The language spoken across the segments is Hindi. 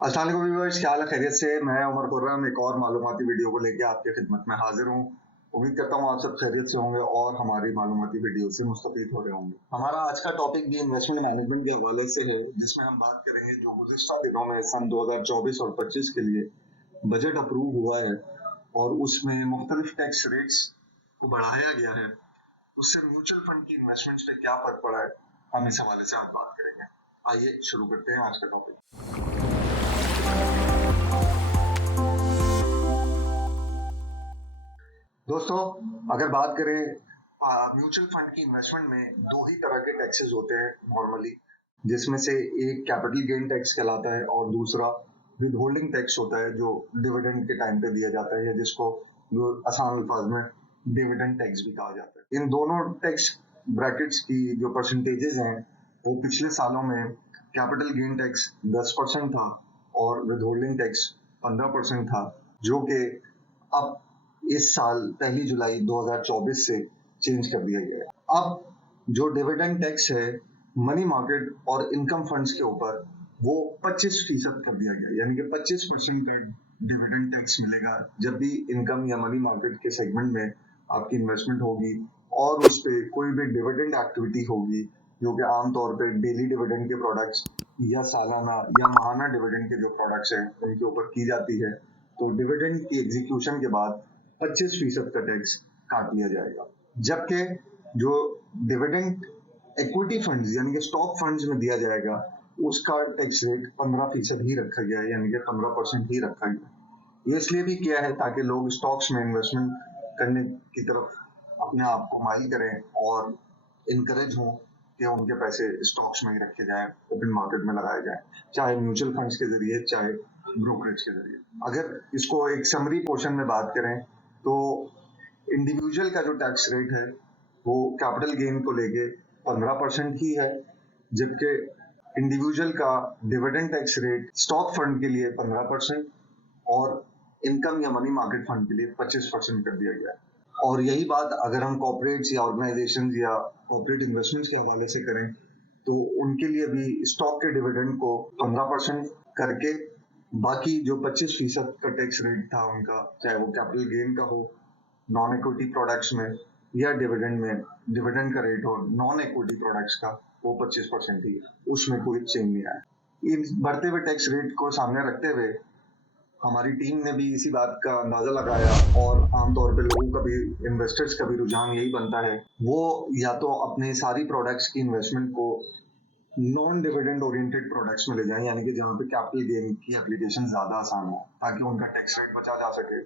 अस्सलाम वालेकुम व्यूअर्स, क्या हाल है? खैरियत से? मैं उमर खुर्रम एक और मालूमाती वीडियो को लेके आपकी खिदमत में हाजिर हूँ। उम्मीद करता हूँ आप सब खैरियत से होंगे और हमारी मालूमाती वीडियो से मुस्तफीद हो रहे होंगे। हमारा आज का टॉपिक भी इन्वेस्टमेंट मैनेजमेंट के हवाले से है, जिसमें हम बात करेंगे जो गुज़िश्ता दिनों में सन 2024 और 25 के लिए बजट अप्रूव हुआ है और उसमें मुख्तलिफ टैक्स रेट्स को बढ़ाया गया है, उससे म्यूचुअल फंड की इन्वेस्टमेंट्स पे क्या फ़र्क पड़ा है, हम इस हवाले से आज बात करेंगे। आइए शुरू करते हैं आज का टॉपिक। दोस्तों, अगर बात करें म्यूचुअल फंड की इन्वेस्टमेंट में दो ही तरह के टैक्सेस होते हैं नॉर्मली, जिसमें से एक कैपिटल गेन टैक्स कहलाता है और दूसरा विद होल्डिंग टैक्स होता है, जो डिविडेंड के टाइम पे दिया जाता है या जिसको जो आसान अल्फाज में डिविडेंड टैक्स भी कहा जाता है। इन दोनों टैक्स ब्रैकेट्स की जो परसेंटेजेस हैं वो पिछले सालों में कैपिटल गेन टैक्स 10% था और विद होल्डिंग टैक्स 15% था, जो कि अब इस साल 1 जुलाई 2024 से चेंज कर दिया गया है। अब जो डिविडेंड टैक्स है मनी मार्केट और इनकम फंड्स के ऊपर वो 25% कर दिया गया, यानी कि 25% का डिविडेंड टैक्स मिलेगा जब भी इनकम या मनी मार्केट के सेगमेंट में आपकी इन्वेस्टमेंट होगी और उस पर कोई भी डिविडेंड एक्टिविटी होगी, जो कि आमतौर पर डेली डिविडेंड के प्रोडक्ट्स या सालाना या माहाना डिविडेंड के जो प्रोडक्ट्स हैं उनके ऊपर की जाती है। तो डिविडेंड की एग्जीक्यूशन के बाद 25% का टैक्स काट लिया जाएगा, जबकि जो डिविडेंड इक्विटी फंड्स यानी कि स्टॉक फंड्स में दिया जाएगा उसका टैक्स रेट 15% ही रखा गया है, यानी कि 15% ही रखा गया है। ये इसलिए भी किया है ताकि लोग स्टॉक्स में इन्वेस्टमेंट करने की तरफ अपने आप को माइल करें और इनकरेज हों कि उनके पैसे स्टॉक्स में ही रखे जाएं, ओपन मार्केट में लगाए जाएं, चाहे म्यूचुअल फंड्स के जरिए चाहे ब्रोकरेज के जरिए। अगर इसको एक समरी पोर्शन में बात करें तो इंडिविजुअल का जो टैक्स रेट है वो कैपिटल गेन को लेके 15% ही है, जबकि इंडिविजुअल का dividend tax rate stock fund के लिए 15% और इनकम या मनी मार्केट फंड के लिए 25% कर दिया गया है। और यही बात अगर हम कॉर्पोरेट्स या ऑर्गेनाइजेशंस या कॉर्पोरेट इन्वेस्टमेंट्स के हवाले से करें तो उनके लिए भी स्टॉक के डिविडेंड को 15% करके बाकी जो 25% का टैक्स रेट था उनका, चाहे वो कैपिटल गेन का हो नॉन इक्विटी प्रोडक्ट्स में या डिविडेंड में, डिविडेंड का रेट हो नॉन इक्विटी प्रोडक्ट्स का, वो 25% ही है, उसमें कोई चेंज नहीं आया। इन बढ़ते हुए टैक्स रेट को सामने रखते हुए हमारी टीम ने भी इसी बात का अंदाजा लगाया और आमतौर पे लोगों का भी, इन्वेस्टर्स का भी रुझान यही बनता है, वो या तो अपने सारी प्रोडक्ट्स की इन्वेस्टमेंट को नॉन डिविडेंड ओरिएंटेड प्रोडक्ट्स में ले जाएं, यानी कि जहाँ पे कैपिटल गेन की एप्लीकेशन ज्यादा आसान हो ताकि उनका टैक्स रेट बचा जा सके।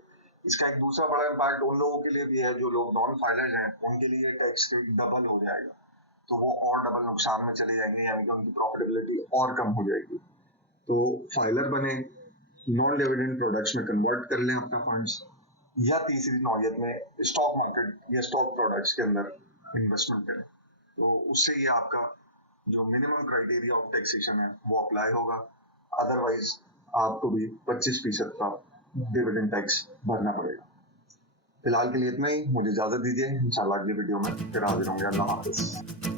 इसका एक दूसरा बड़ा इम्पैक्ट उन लोगों के लिए भी है जो लोग नॉन फाइलर्स हैं, उनके लिए टैक्स रेट डबल हो जाएगा, तो वो और डबल नुकसान में चले जाएंगे, यानी कि उनकी प्रॉफिटेबिलिटी और कम हो जाएगी। तो फाइलर बने, नॉन डिविडेंड प्रोडक्ट्स में कन्वर्ट कर लें अपना फंड्स, या तीसरी नौयत में स्टॉक मार्केट या स्टॉक प्रोडक्ट्स के अंदर इन्वेस्टमेंट करें, तो उससे ये आपका जो मिनिमम क्राइटेरिया ऑफ टैक्सेशन है वो अप्लाई होगा। अदरवाइज आपको भी 25% का डिविडेंड टैक्स भरना पड़ेगा। फिलहाल के लिए इतना ही, मुझे इजाजत दीजिए, इंशाल्लाह अगली वीडियो में फिर हाजिर होंगे। अल्लाह हाफिज।